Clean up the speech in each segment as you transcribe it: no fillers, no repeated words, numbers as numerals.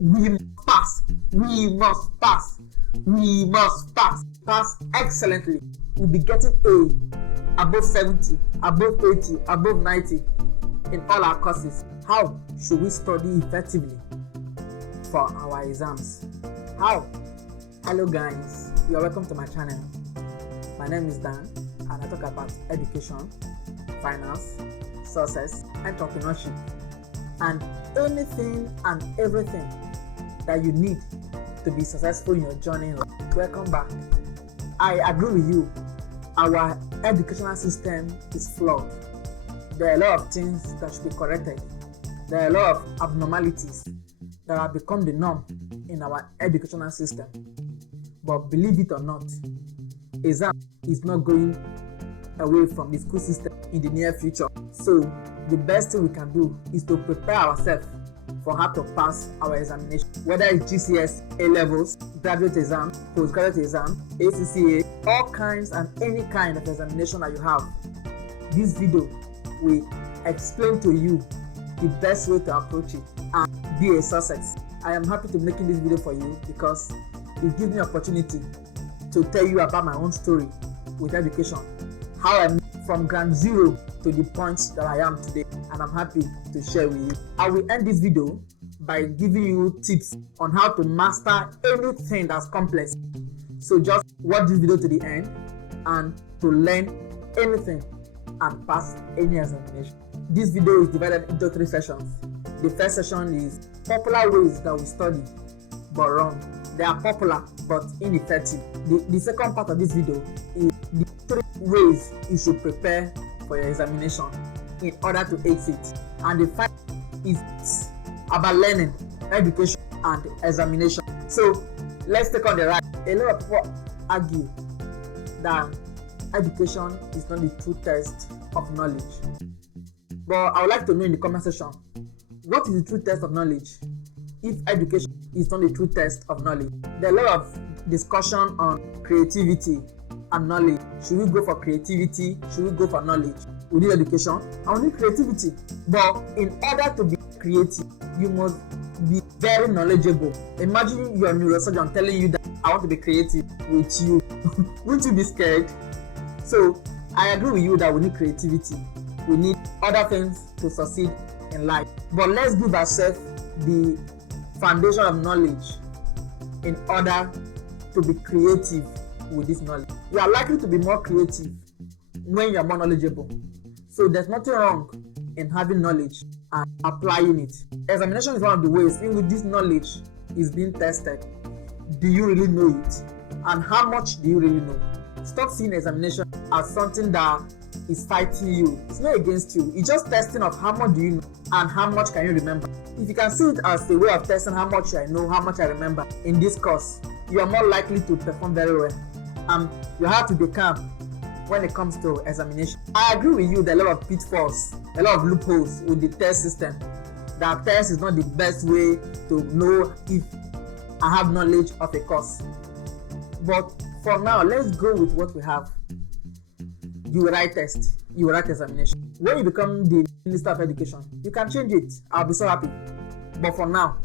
We must pass. We must pass. We must pass. Pass excellently. We'll be getting A, above 70, above 80, above 90 in all our courses. How should we study effectively for our exams? How? Hello guys, you're welcome to my channel. My name is Dan and I talk about education, finance, success, entrepreneurship, and anything and everything that you need to be successful in your journey in life. Welcome back. I agree with you. Our educational system is flawed. There are a lot of things that should be corrected. There are a lot of abnormalities that have become the norm in our educational system. But believe it or not, exam is not going away from the school system in the near future. So the best thing we can do is to prepare ourselves for how to pass our examination, whether it's GCSE, A levels, graduate exam, postgraduate exam, ACCA, all kinds and any kind of examination that you have. This video will explain to you the best way to approach it and be a success. I am happy to making this video for you because it gives me opportunity to tell you about my own story with education, how I moved from ground zero to the point that I am today, and I'm happy to share with you. I will end this video by giving you tips on how to master anything that's complex. So just watch this video to the end and to learn anything and pass any examination. This video is divided into 3 sessions. The first session is popular ways that we study but wrong. They are popular but ineffective. The second part of this video is the 3 ways you should prepare for your examination in order to ace it. And the final is about learning, education, and examination. So let's take on the right. A lot of people argue that education is not the true test of knowledge. But I would like to know in the comment section, what is the true test of knowledge if education is not the true test of knowledge? There are a lot of discussion on creativity and knowledge. Should we go for creativity? Should we go for knowledge? We need education and we need creativity. But in order to be creative, you must be very knowledgeable. Imagine your neurosurgeon telling you that I want to be creative with you. Wouldn't you be scared? So I agree with you that we need creativity. We need other things to succeed in life. But let's give ourselves the foundation of knowledge in order to be creative with this knowledge. You are likely to be more creative when you are more knowledgeable. So there's nothing wrong in having knowledge and applying it. Examination is one of the ways in which this knowledge is being tested. Do you really know it? And how much do you really know? Stop seeing examination as something that is fighting you. It's not against you. It's just testing of how much do you know and how much can you remember. If you can see it as a way of testing how much I know, how much I remember in this course, you are more likely to perform very well. You have to be calm when it comes to examination. I agree with you that a lot of pitfalls, a lot of loopholes with the test system. That test is not the best way to know if I have knowledge of a course. But for now, let's go with what we have. You will write test, you will write examination. When you become the Minister of Education, you can change it. I'll be so happy. But for now,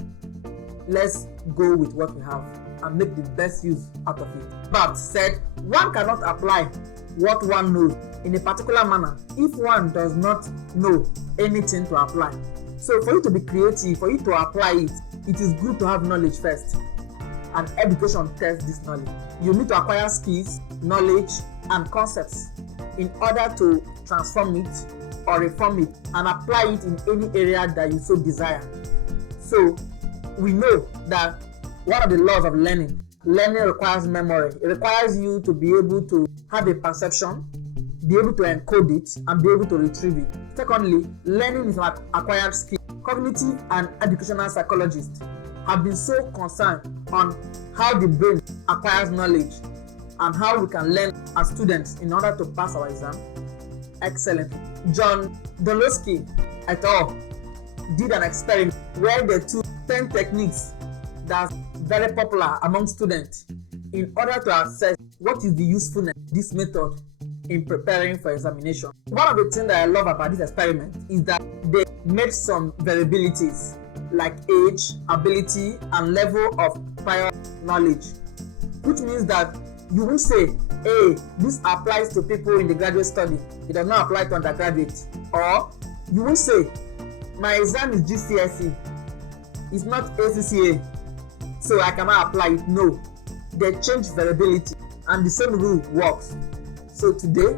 let's go with what we have and make the best use out of it. But said, one cannot apply what one knows in a particular manner if one does not know anything to apply. So for you to be creative, for you to apply it, it is good to have knowledge first. And education tests this knowledge. You need to acquire skills, knowledge, and concepts in order to transform it or reform it and apply it in any area that you so desire. So we know that one of the laws of learning requires memory. It requires you to be able to have a perception, be able to encode it, and be able to retrieve it. Secondly, learning is an acquired skill. Cognitive and educational psychologists have been so concerned on how the brain acquires knowledge and how we can learn as students in order to pass our exam excellently. John Dolowski et al. Did an experiment where they took 10 techniques that are very popular among students in order to assess what is the usefulness of this method in preparing for examination. One of the things that I love about this experiment is that they made some variabilities, like age, ability, and level of prior knowledge, which means that you won't say, hey, this applies to people in the graduate study, it does not apply to undergraduate. Or you won't say, my exam is GCSE, it's not ACCA, so I cannot apply it. No, they change variability and the same rule works. So today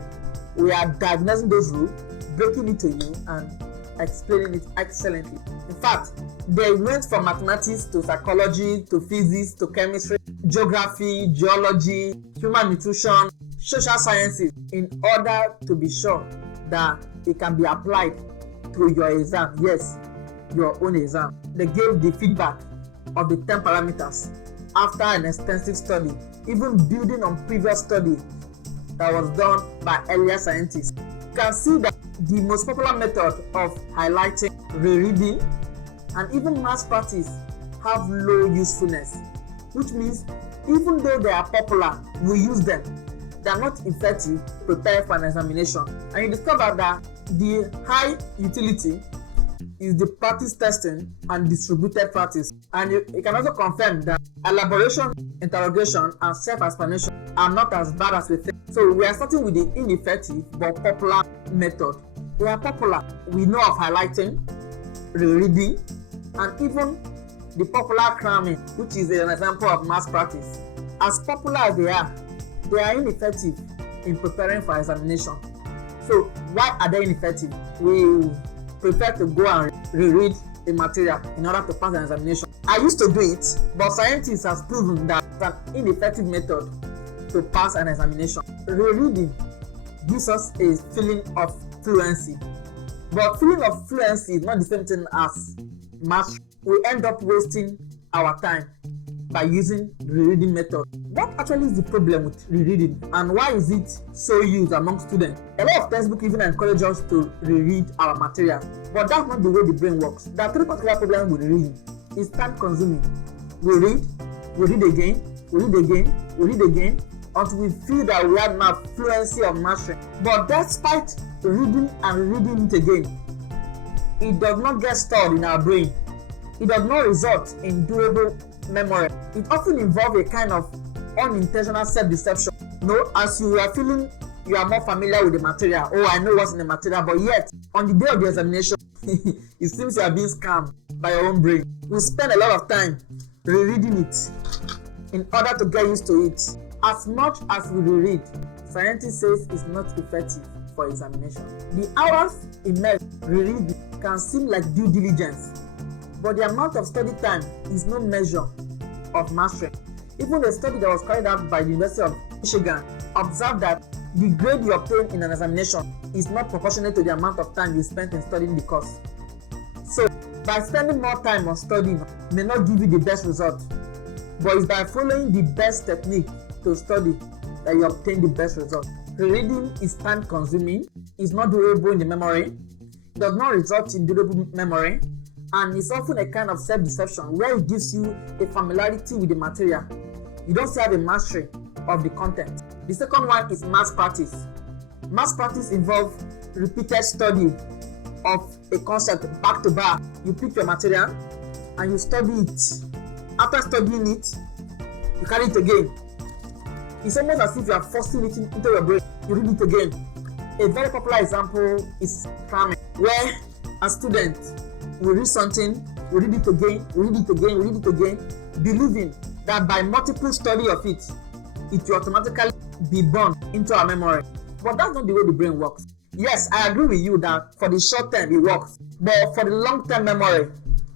we are diagnosing those rules, breaking it to you and explaining it excellently. In fact, they went from mathematics to psychology to physics to chemistry, geography, geology, human nutrition, social sciences, in order to be sure that it can be applied to your exam. Yes, your own exam. They gave the feedback of the 10 parameters after an extensive study, even building on previous study that was done by earlier scientists. You can see that the most popular method of highlighting, rereading, and even mass practice have low usefulness, which means even though they are popular, we use them. They are not effective to prepare for an examination. And you discover that the high utility is the practice testing and distributed practice. And you can also confirm that elaboration, interrogation, and self-explanation are not as bad as we think. So we are starting with the ineffective but popular method. They are popular. We know of highlighting, rereading, and even the popular cramming, which is an example of mass practice. As popular as they are ineffective in preparing for examination. So why are they ineffective? We prefer to go and reread the material in order to pass an examination. I used to do it, but scientists have proven that it's an ineffective method to pass an examination. Rereading gives us a feeling of fluency, but feeling of fluency is not the same thing as mastery. We end up wasting our time by using the rereading method. What actually is the problem with rereading, and why is it so used among students? A lot of textbooks even encourage us to reread our material, but that's not the way the brain works. There are three particular problems with reading. It's time consuming. We read again, we read again, until we feel that we have enough fluency of mastery. But despite reading and reading it again, it does not get stored in our brain. It does not result in durable memory. It often involves a kind of unintentional self-deception. As you are feeling you are more familiar with the material. Oh, I know what's in the material, but yet on the day of the examination, it seems you are being scammed by your own brain. We spend a lot of time rereading it in order to get used to it. As much as we reread, scientists say it's not effective for examination. The hours immersed rereading can seem like due diligence, but the amount of study time is no measure of mastery. Even a study that was carried out by the University of Michigan observed that the grade you obtain in an examination is not proportionate to the amount of time you spent in studying the course. So, by spending more time on studying may not give you the best result, but it's by following the best technique to study that you obtain the best result. Rereading is time consuming, is not durable in the memory, does not result in durable memory, and it's often a kind of self-deception where it gives you a familiarity with the material. You don't still have a mastery of the content. The second one is mass practice. Mass practice involves repeated study of a concept back to back. You pick your material and you study it. After studying it, you carry it again. It's almost as if you are forcing it into your brain. You read it again. A very popular example is Cramming, where as students, we read something, we read it again, we read it again, we read it again, believing that by multiple study of it, it will automatically be burned into our memory. But that's not the way the brain works. Yes, I agree with you that for the short term it works, but for the long term memory,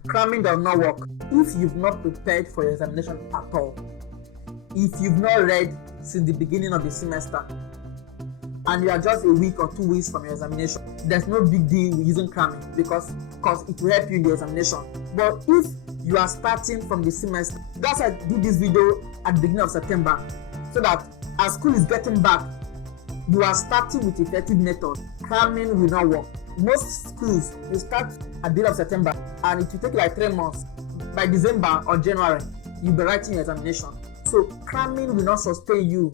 cramming does not work. If you've not prepared for your examination at all, if you've not read since the beginning of the semester, and you are just a week or 2 weeks from your examination, there's no big deal with using cramming because it will help you in the examination. But if you are starting from the semester, that's why I did this video at the beginning of September, so that as school is getting back, you are starting with effective method. Cramming will not work. Most schools, you start at the end of September and it will take like 3 months. By December or January, you'll be writing your examination. So cramming will not sustain you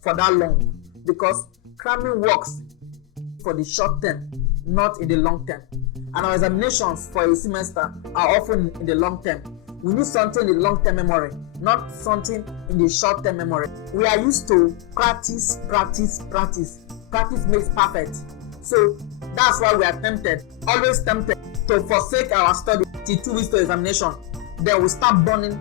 for that long because cramming works for the short term, not in the long term. and our examinations for a semester are often in the long term. We need something in the long-term memory, not something in the short-term memory. We are used to practice. Practice makes perfect. So that's why we are always tempted to forsake our study till 2 weeks to examination. Then we start burning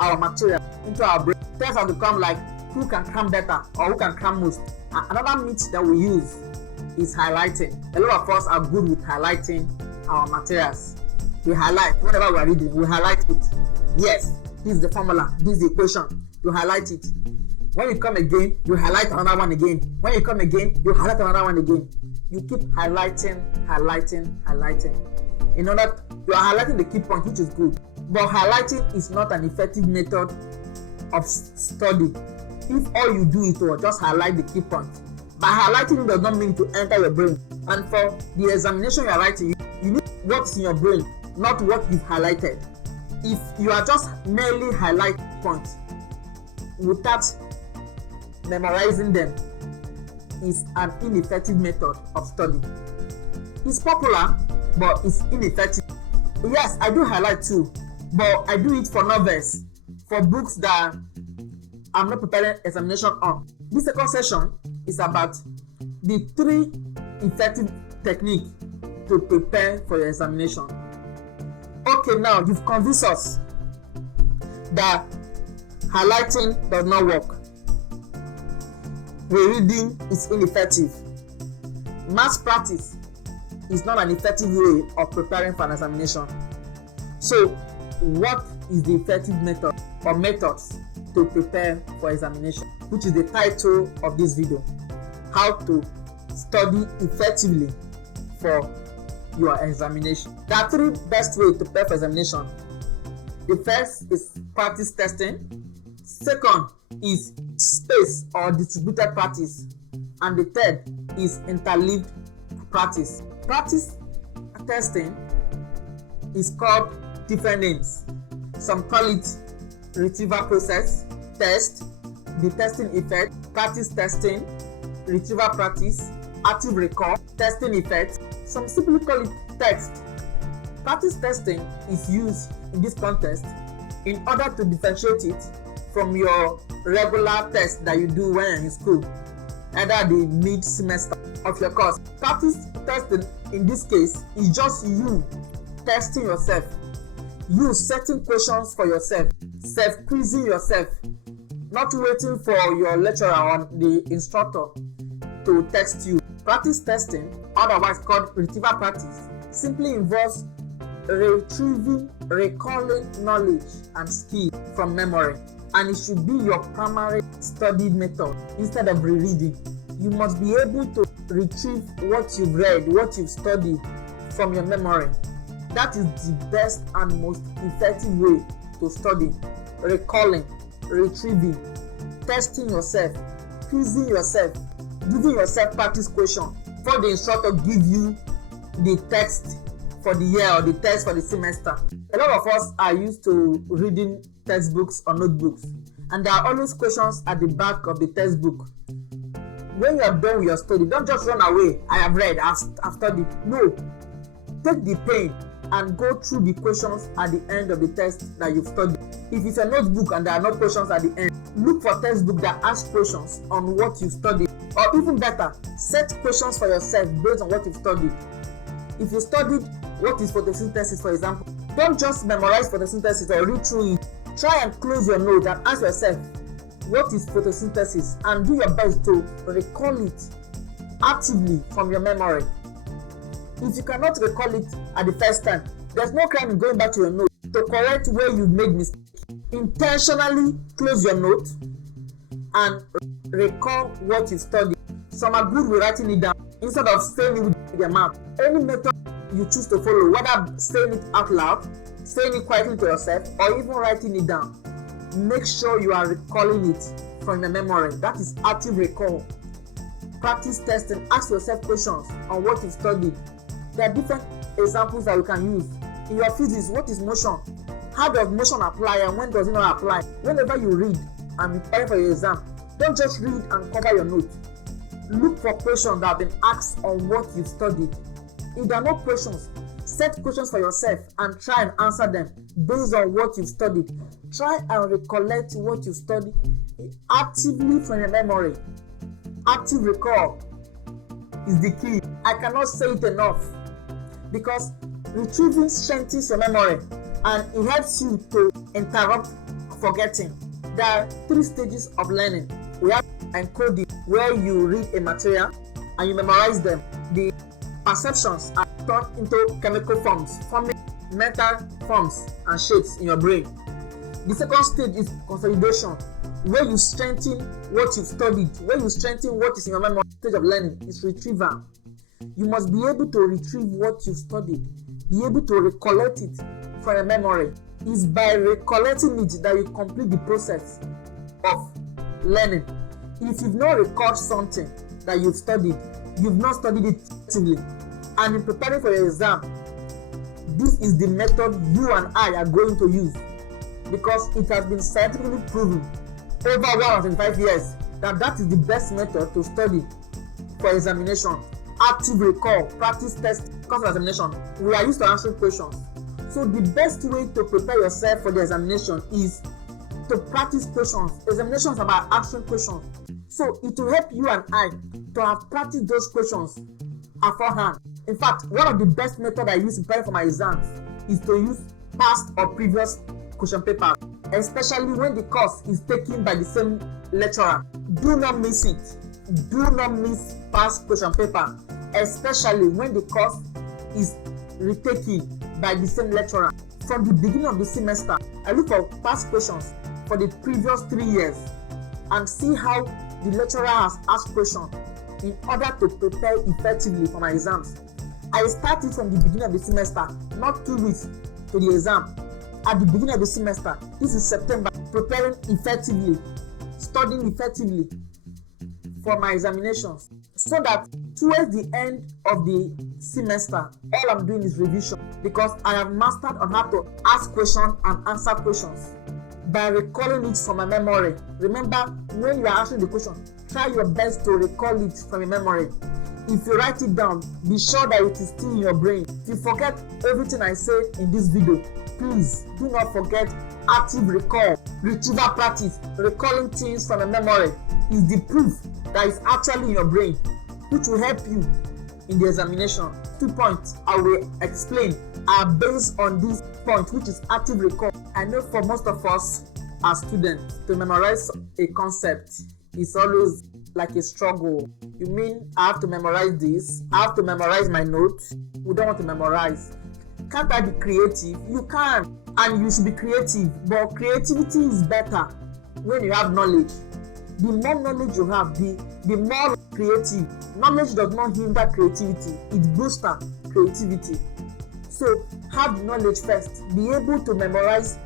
our material into our brain. Tests have become like who can cram better or who can cram most. Another myth that we use is highlighting. A lot of us are good with highlighting our materials. We highlight whenever we are reading, we highlight it. Yes, this is the formula, this is the equation. You highlight it. When you come again, you highlight another one again. When you come again, you highlight another one again. You keep highlighting. In order, you are highlighting the key point, which is good. But highlighting is not an effective method of study. If all you do is to just highlight the key point, by highlighting does not mean to enter your brain. And for the examination you are writing, you need what's in your brain, not what you've highlighted. If you are just merely highlighting points without memorizing them, is an ineffective method of study. It's popular, but it's ineffective. Yes, I do highlight too, but I do it for novels, for books that I'm not preparing examination on. This second session is about the 3 effective techniques to prepare for your examination. Okay, now you've convinced us that highlighting does not work. Rereading is ineffective. Mass practice is not an effective way of preparing for an examination. So, what is the effective method or methods to prepare for examination, which is the title of this video? How to study effectively for your examination. There are 3 best ways to prepare for examination. The first is practice testing. Second is space or distributed practice. And the third is interleaved practice. Practice testing is called different names. Some call it retrieval process, test, the testing effect, practice testing, retrieval practice, active recall, testing effect. Some simply call it text. Practice testing is used in this context in order to differentiate it from your regular test that you do when you're in school, either the mid-semester of your course. Practice testing in this case is just you testing yourself, you setting questions for yourself, self-quizzing yourself, not waiting for your lecturer or the instructor to text you. Practice testing, otherwise called retrieval practice, simply involves retrieving, recalling knowledge and skill from memory, and it should be your primary studied method instead of rereading. You must be able to retrieve what you've read, what you've studied from your memory. That is the best and most effective way to study. Recalling, retrieving, testing yourself, quizzing yourself, giving yourself practice questions before the instructor give you the text for the year or the text for the semester. A lot of us are used to reading textbooks or notebooks, and there are always questions at the back of the textbook. When you are done with your study, don't just run away. I have read, I've studied. No, take the pain and go through the questions at the end of the test that you've studied. If it's a notebook and there are no questions at the end, look for textbook that asks questions on what you've studied, or even better, set questions for yourself based on what you've studied. If you studied what is photosynthesis, for example, don't just memorize photosynthesis or read through it. Try and close your notes and ask yourself, what is photosynthesis? And do your best to recall it actively from your memory. If you cannot recall it at the first time, there's no crime in going back to your notes to correct where you made mistakes. Intentionally close your note and recall what you studied. Some are good with writing it down instead of saying it with their mouth. Any method you choose to follow, whether saying it out loud, saying it quietly to yourself, or even writing it down, make sure you are recalling it from your memory. That is active recall. Practice testing. Ask yourself questions on what you've studied. There are different examples that you can use. In your physics, what is motion? How does motion apply and when does it not apply? Whenever you read and prepare for your exam, don't just read and cover your notes. Look for questions that have been asked on what you've studied. If there are no questions, Set questions for yourself and try and answer them based on what you've studied. Try and recollect what you studied actively from your memory. Active recall is the key. I cannot say it enough, because retrieving strengthens your memory and it helps you to interrupt forgetting. There are 3 stages of learning. We have encoding, where you read a material and you memorize them. The perceptions are turned into chemical forms, forming mental forms and shapes in your brain. The second stage is consolidation, where you strengthen what you've studied, where you strengthen what is in your memory. Stage of learning is retrieval. You must be able to retrieve what you've studied, be able to recollect it from your memory. It's by recollecting it that you complete the process of learning. If you've not recalled something that you've studied, you've not studied it actively. And in preparing for your exam, this is the method you and I are going to use, because it has been scientifically proven over 125 years that is the best method to study for examination. Active recall, practice test, course examination. We are used to answering questions. So the best way to prepare yourself for the examination is to practice questions. Examinations are about answering questions. So it will help you and I to have practiced those questions beforehand. In fact, one of the best methods I use to prepare for my exams is to use past or previous question papers, especially when the course is taken by the same lecturer. Do not miss it. Do not miss past question paper, especially when the course is retaken by the same lecturer. From the beginning of the semester, I look for past questions for the previous 3 years and see how the lecturer has asked questions in order to prepare effectively for my exams. I started from the beginning of the semester, not 2 weeks to the exam. At the beginning of the semester, this is September, preparing effectively, studying effectively for my examinations, so that towards the end of the semester, all I'm doing is revision, because I have mastered on how to ask questions and answer questions by recalling it from my memory. Remember, when you are answering the question, try your best to recall it from your memory. If you write it down, be sure that it is still in your brain. If you forget everything I said in this video, please do not forget active recall. Retrieval practice, recalling things from a memory, is the proof that is actually in your brain, which will help you in the examination. 2 points I will explain are based on this point, which is active recall. I know for most of us as students, to memorize a concept is always like a struggle. You mean I have to memorize this? I have to memorize my notes? We don't want to memorize. Can't I be creative? You can, and you should be creative, but creativity is better when you have knowledge. The more knowledge you have, the more creative. Knowledge does not hinder creativity, it boosts creativity. So have the knowledge first. Be able to memorize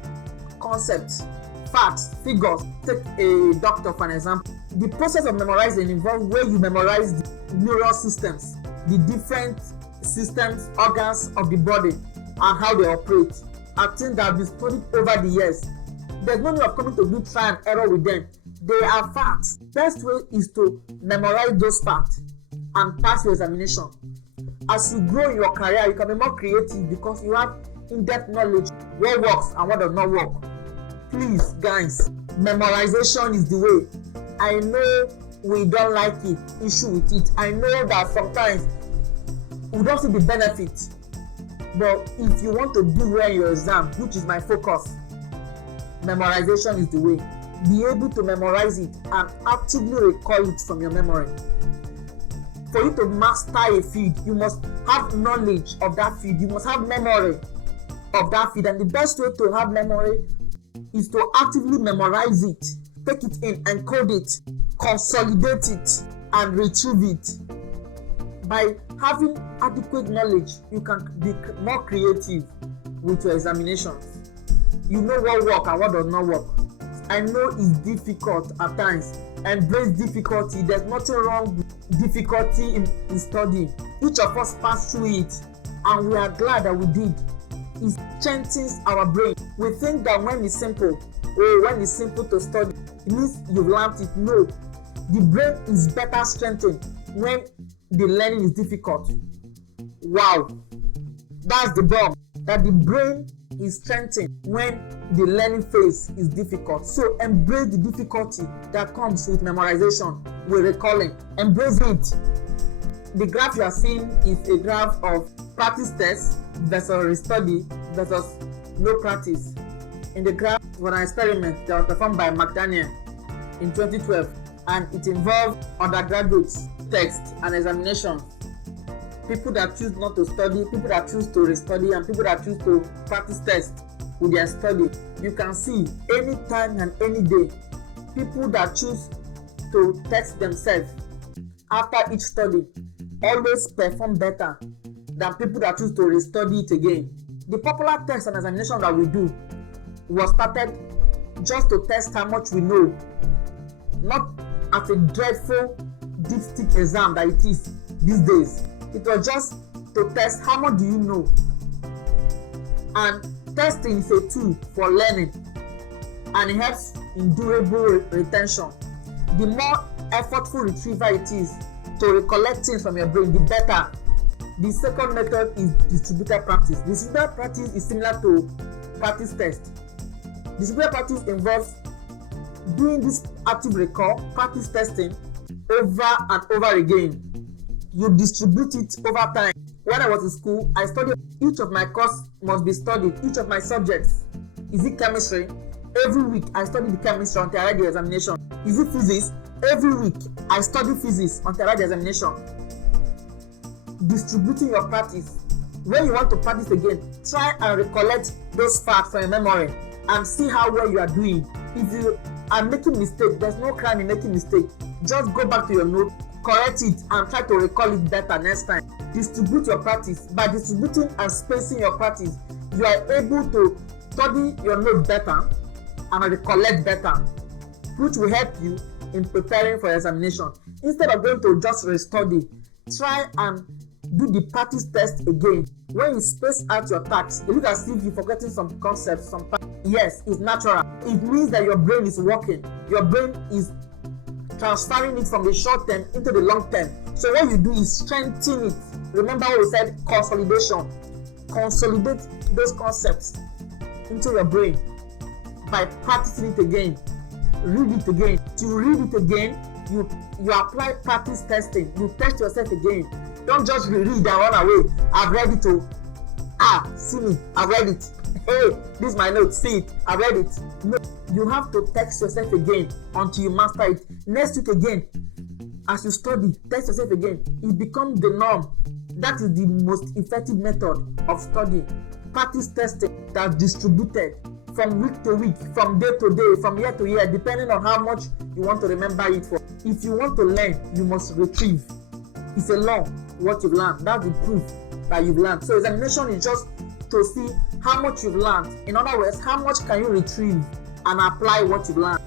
concepts, facts, figures. Take a doctor for an example. The process of memorizing involves where you memorize the neural systems, the different systems, organs of the body, and how they operate. I think that have been studied over the years. There's no need of coming to do try and error with them. They are facts. Best way is to memorize those facts and pass your examination. As you grow in your career, you can be more creative because you have in-depth knowledge what works and what does not work. Please, guys, memorization is the way. I know we don't like it, issue with it. I know that sometimes we don't see the benefit. But if you want to do well in your exam, which is my focus, memorization is the way. Be able to memorize it and actively recall it from your memory. For you to master a field, you must have knowledge of that field. You must have memory of that field. And the best way to have memory is to actively memorize it, take it in, encode it, consolidate it, and retrieve it. By having adequate knowledge, you can be more creative with your examinations. You know what works and what does not work. I know it's difficult at times. Embrace difficulty. There's nothing wrong with difficulty in studying. Each of us passed through it, and we are glad that we did. It strengthens our brain. We think that when it's simple, when it's simple to study, it means you've learned it. No, the brain is better strengthened when the learning is difficult. Wow, That's the bomb. That the brain is strengthened when the learning phase is difficult. So embrace the difficulty that comes with memorization, with recalling. Embrace it. The graph you are seeing is a graph of practice tests versus study versus no practice. In the graph was an experiment that was performed by McDaniel in 2012, and it involved undergraduate tests and examinations. People that choose not to study, people that choose to restudy, and people that choose to practice tests with their study. You can see any time and any day, people that choose to test themselves after each study always perform better than people that choose to restudy it again. The popular test and examination that we do was started just to test how much we know, not as a dreadful dipstick exam that it is these days. It was just to test how much do you know. And testing is a tool for learning, and it helps in durable retention. The more effortful retrieval it is to recollect things from your brain, the better. The second method is distributed practice. Distributed practice is similar to practice test. Distributed practice involves doing this active recall, practice testing over and over again. You distribute it over time. When I was in school, I studied each of my courses must be studied, each of my subjects. Is it chemistry? Every week I study the chemistry until I write the examination. Is it physics? Every week I study physics until I write the examination. Distributing your practice. When you want to practice again, try and recollect those facts from your memory and see how well you are doing. If you are making mistakes, there's no crime in making mistakes. Just go back to your note, correct it, and try to recall it better next time. Distribute your practice. By distributing and spacing your practice, you are able to study your note better and recollect better, which will help you in preparing for your examination. Instead of going to just restudy, try and do the practice test again. When you space out your tasks, it looks as if you're forgetting some concepts, some parts. Yes, it's natural. It means that your brain is working. Your brain is transferring it from the short term into the long term. So what you do is strengthen it. Remember what we said, consolidation. Consolidate those concepts into your brain by practicing it again. Read it again. To read it again, you apply practice testing. You test yourself again. Don't just reread and run away. I've read it too. See me, I've read it. Hey, this is my note, see it, I've read it. No, you have to test yourself again until you master it. Next week again, as you study, test yourself again. It becomes the norm. That is the most effective method of studying. Practice testing that's distributed from week to week, from day to day, from year to year, depending on how much you want to remember it for. If you want to learn, you must retrieve. It's a law, what you've learned. That's the proof that you've learned. So examination is just to see how much you've learned. In other words, how much can you retrieve and apply what you've learned.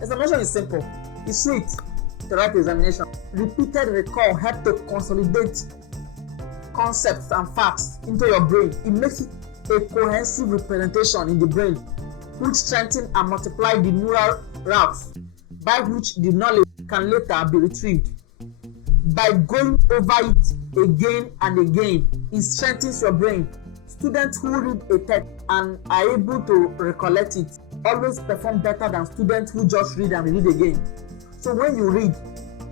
Examination is simple. It's sweet to write the examination. Repeated recall help to consolidate concepts and facts into your brain. It makes it a cohesive representation in the brain, which strengthens and multiplies the neural routes by which the knowledge can later be retrieved. By going over it again and again, it strengthens your brain. Students who read a text and are able to recollect it always perform better than students who just read and read again. So when you read,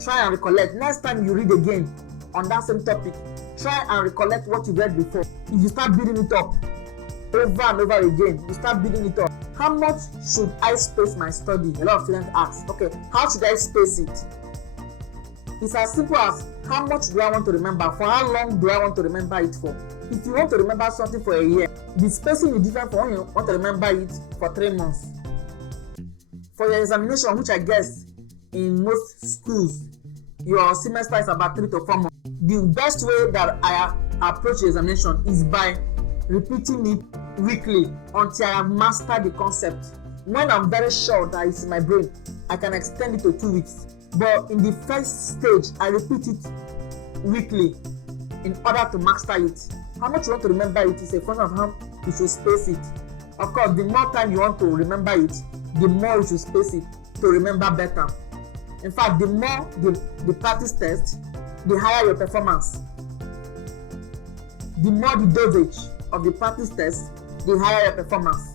try and recollect. Next time you read again on that same topic, try and recollect what you read before. If you start building it up over and over again, you start building it up. How much should I space my study? A lot of students ask, okay, how should I space it? It's as simple as how much do I want to remember? For how long do I want to remember it for? If you want to remember something for a year, the spacing is different from when you want to remember it for 3 months. For your examination, which I guess in most schools, your semester is about 3 to 4 months. The best way that I approach the examination is by repeating it weekly until I have mastered the concept. When I'm very sure that it's in my brain, I can extend it to 2 weeks. But in the first stage, I repeat it weekly in order to master it. How much you want to remember it is a function of how you should space it. Of course, the more time you want to remember it, the more you should space it to remember better. In fact, the more the practice test, the higher your performance. The more the dosage, of the practice test, the higher your performance.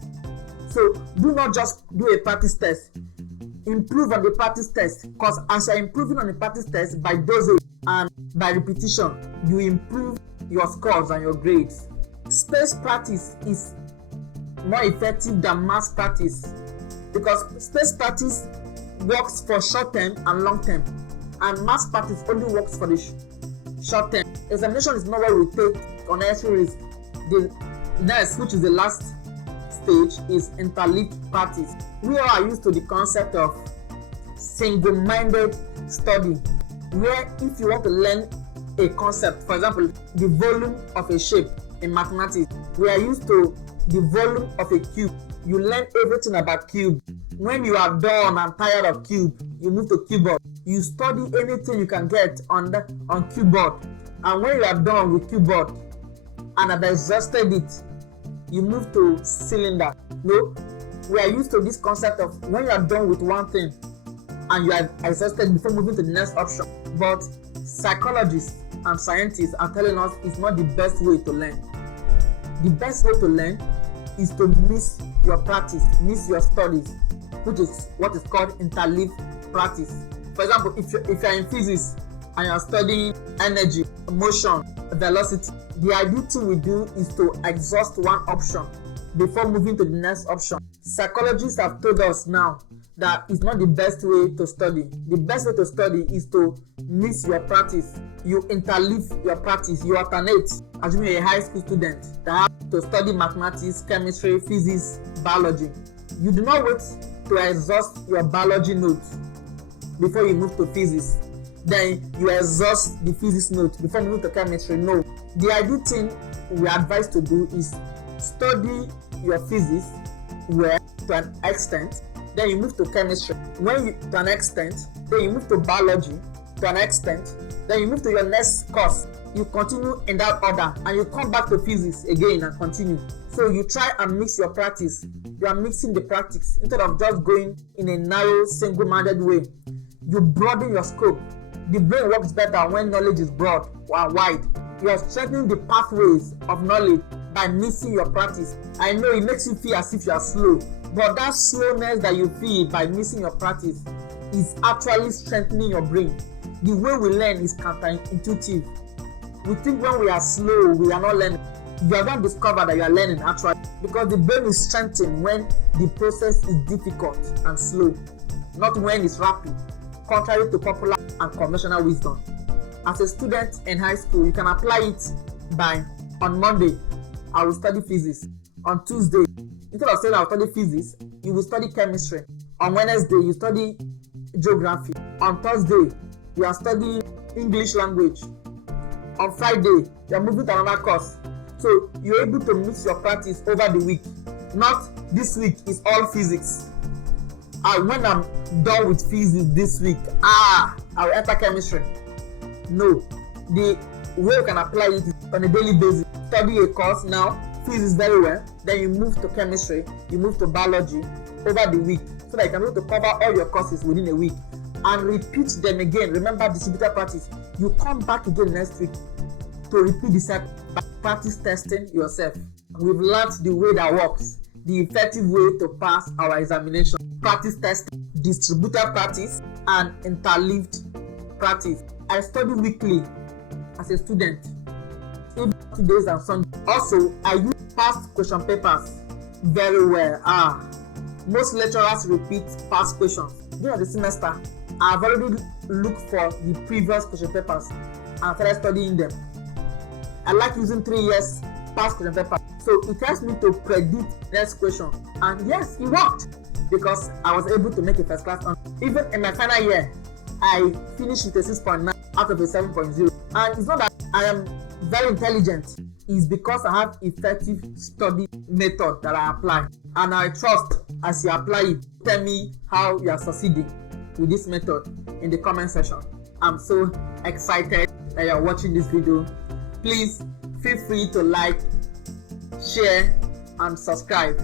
So do not just do a practice test. Improve on the practice test, because as you're improving on the practice test by dosage and by repetition, you improve your scores and your grades. Space practice is more effective than mass practice, because space practice works for short term and long term, and mass practice only works for the short term. Examination is not where we take unnecessary risk. The next, which is the last stage, is interleaved practice. We are used to the concept of single-minded study, where if you want to learn a concept, for example, the volume of a shape in mathematics, we are used to the volume of a cube. You learn everything about cube. When you are done and tired of cube, you move to cubeboard. You study anything you can get on cubeboard. And when you are done with cubeboard and have exhausted it, you move to cylinder. No, we are used to this concept of when you are done with one thing and you are exhausted before moving to the next option. But psychologists and scientists are telling us it's not the best way to learn. The best way to learn is to miss your practice, miss your studies, which is what is called interleaved practice. For example, if you're in physics and you're studying energy, motion, velocity, the ideal thing we do is to exhaust one option before moving to the next option. Psychologists have told us now that it's not the best way to study. The best way to study is to miss your practice. You interleave your practice, you alternate. Assuming you're a high school student that have to study mathematics, chemistry, physics, biology. You do not wait to exhaust your biology notes before you move to physics. Then you exhaust the physics note before you move to chemistry. No. The ideal thing we advise to do is study your physics well to an extent, then you move to chemistry to an extent, then you move to biology to an extent, then you move to your next course. You continue in that order and you come back to physics again and continue. So you try and mix your practice. You are mixing the practice instead of just going in a narrow, single-minded way. You broaden your scope. The brain works better when knowledge is broad or wide. You are strengthening the pathways of knowledge by mixing your practice. I know it makes you feel as if you are slow, but that slowness that you feel by missing your practice is actually strengthening your brain. The way we learn is counterintuitive. We think when we are slow, we are not learning. You are going to discover that you are learning actually, because the brain is strengthened when the process is difficult and slow, not when it's rapid, contrary to popular and conventional wisdom. As a student in high school, you can apply it by, on Monday, I will study physics. On Tuesday, instead of saying I will study physics, you will study chemistry. On Wednesday, you study geography. On Thursday, you are studying English language. On Friday, you are moving to another course. So you're able to mix your practice over the week. Not this week is all physics. And when I'm done with physics this week, I will enter chemistry. No, the way you can apply it is on a daily basis. Study a course now, physics very well, then you move to chemistry, you move to biology over the week, so that you can be able to cover all your courses within a week and repeat them again. Remember distributed practice. You come back again next week to repeat the cycle by practice testing yourself. We've learned the way that works, the effective way to pass our examination. Practice testing, distributed practice, and interleaved practice. I study weekly as a student, even 2 days and Sunday. Also, I use past question papers very well. Most lecturers repeat past questions. During the semester, I've already looked for the previous question papers and started studying them. I like using 3 years past question paper, so it helps me to predict next question. And yes, it worked because I was able to make a first class honor. Even in my final year, I finished with a 6.9 out of a 7.0. And it's not that I am very intelligent, it's because I have effective study method that I apply. And I trust as you apply it, tell me how you are succeeding with this method in the comment section. I'm so excited that you are watching this video. Please feel free to like, share, and subscribe.